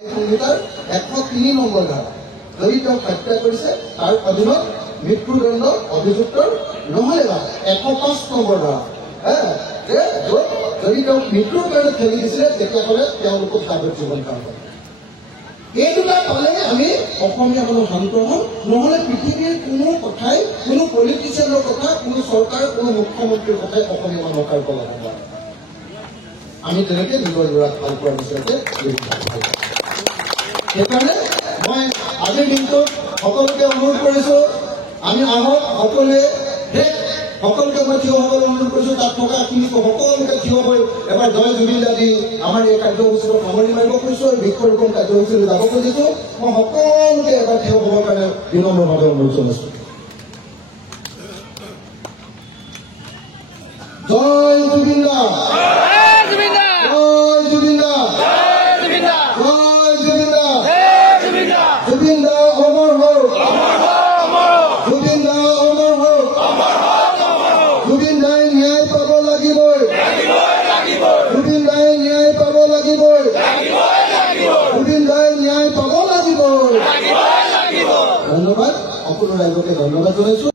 সংহিতাৰ 103 number ধাৰা যদি তেওঁক হত্যা কৰিছে তাৰ অধীনত মৃত্যুদণ্ড অভিযুক্তৰ নহলে বা 105 নম্বৰ ধাৰা যদি তেওঁক মৃত্যুৰ কাৰণে ঠেলি দিছিলে তেতিয়াহ'লে তেওঁলোকক যাৱজ্জীৱন কাৰাদণ্ড। এই দুটা পালে আমি অসমীয়া মানুহ শান্ত হম, নহলে পৃথিৱীৰ কোনো কথাই কোনো পলিটিচিয়ানৰ কথা কোনো চৰকাৰ কোনো মুখ্যমন্ত্ৰীৰ কথাই অসমীয়া মানুহক আৰু কলাব নোৱাৰে। আমি তেনেকে নিজৰ ল'ৰাক ভাল পোৱাৰ বিচাৰতে সেইকাৰণে মই আজিৰ দিনটোত সকলোকে অনুৰোধ কৰিছো আমি আহক সকলোৱে সকলোকে মই থিয় হ'বলৈ অনুৰোধ কৰিছো। তাত থকা খিনিক সকলোকে থিয় হৈ এবাৰ জয় জুবিন দা দি আমাৰ এই কাৰ্যসূচীৰ সামৰণি মাৰিব খুজিছো আৰু বৃক্ষৰোপণ কাৰ্যসূচীলৈ যাব খুজিছো। মই সকলোকে এবাৰ থিয় হ'বৰ কাৰণে বিনম্ৰভাৱে অনুৰোধ জনাইছো। জয় জুবিন দা, জয় জুবিন দা, জয় জুবিন দা, জুবিন দা অমৰ হওক, জুবিন দা অমৰ হওক, জুবিন দাই ন্যায় পাব লাগিবই, জুবিন দাই ন্যায় পাব লাগিবই, জুবিন দাই ন্যায় পাব লাগিবই। ধন্যবাদ, সকলো ৰাইজকে ধন্যবাদ জনাইছো।